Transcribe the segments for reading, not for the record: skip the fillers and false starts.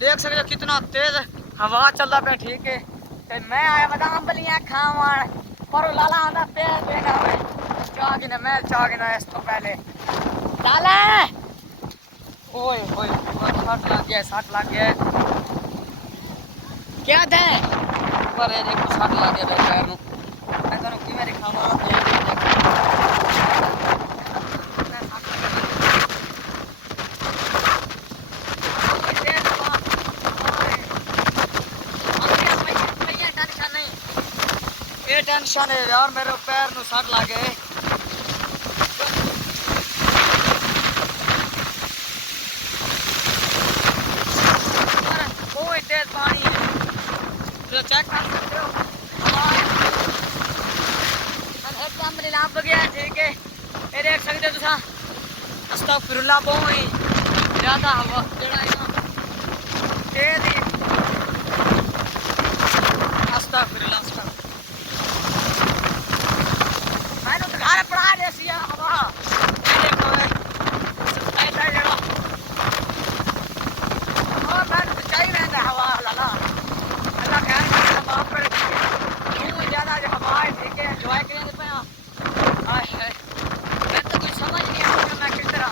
देख सकते हो कितना तेज हवा चलता पे ठीक है। ते मैं आया बादाम बलियां खावन पर लाला आंदा पैर देना वे चाह गिना मैं चाह गिना इस तो पहले लाला ओए ओए सट लग गया सट लग गया क्या दे पर ये देखो सट लग गया मेरे पैर नु मैं तन्नू किवें दिखावां ये टेंशन है यार मेरे पैर नु सट लग गए कोई तेज पानी है जो चेक कर सकते हो हमारे लाभ गया ठीक है ये देख सकते हो तुसा अस्तगफिरुल्लाह बहुत ही ज्यादा हवा जड़ा है ना तेज ही अस्तगफिरुल्लाह मैंने तो घर पड़ा जैसी हवा देखो ऐसा जड़ा और मैं तो चाहिए रहता हवा लाला अल्लाह खैर करे माफ करे बहुत ज्यादा जो हवा है ठीक है एंजॉय करेंगे पे हाय हाय मैं तो कुछ समझ नहीं आ रहा मैं किस तरह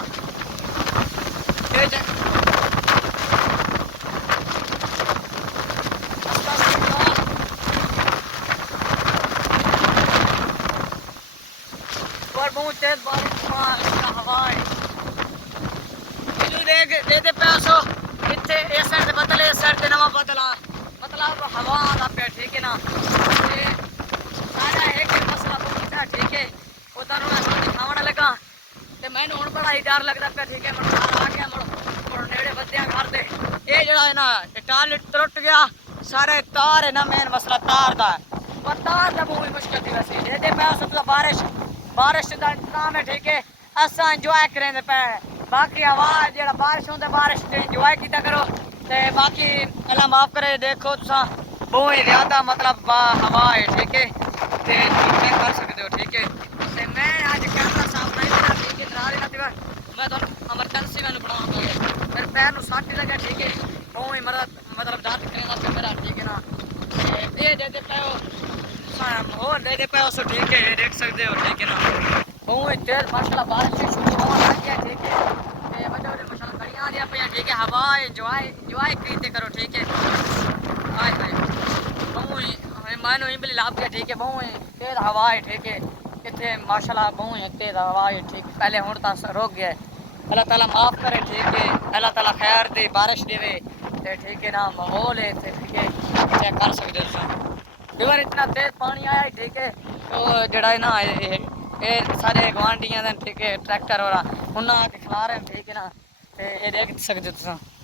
और बहुत तेज बारिश का हवा है दे पैसो इतने इस साइड से बदल इस साइड से नवा बदला मतलब हवा आ पे ठीक है ना सारा एक मसला पूछता ठीक है उधर मैं दिखाने लगा ते मैंने हुण बड़ा ही डर लगता पे ठीक है मैं आ गया मुड़ नेड़े बद्दियां कर दे ये जड़ा है ना टाल टुट गया सारे तार है ना मेन मसला तार दा पर तार दा बहुत मुश्किल थी वैसे दे पैसो तो बारिश का इंतजाम है ठीक है असा इंजॉय करें पे बाकी हवा जो बारिश होंगे बारिश से इंजॉय किया करो ते बाकी अल्लाह माफ करे देखो तुसा बहुत ही ज्यादा मतलब हवा है ठीक है ते कर सकते हो ठीक है ते मैं आज कैमरा साफ नहीं करा ठीक है डरा देना था मैं तो एमरजेंसी मैंने बनाऊंगा मेरे पैर में सट लगा ठीक है बहुत ही मतलब दर्द करेगा मेरा ठीक है ना ये दे पे और दे पे सो ठीक है देख सकते हो ठीक है ना बहुत तेज माशाल्लाह बारिश शुरू होने लग गया ठीक है ये बड़े बड़े माशाल्लाह गाड़ियां आ रही हैं ठीक है हवा एंजॉय करते करो ठीक है हाय हाय बहुत मानो इमली लाभ गया ठीक है बहुत तेज हवा है ठीक है इतने माशाल्लाह बहुत तेज हवा है ठीक पहले हुण तां रोक गया अल्लाह ताला माफ करे ठीक है अल्लाह ताला खैर दे बारिश देवे ठीक है ना माहौल है ठीक है चेक कर सकते हो बार इतना तेज पानी आया है ठीक है तो जड़ा है ना ये सारे गुआंढियां ठीक है ट्रैक्टर और उन्हें आके खिला रहे हैं ठीक है ना ये देख सकते हो तुम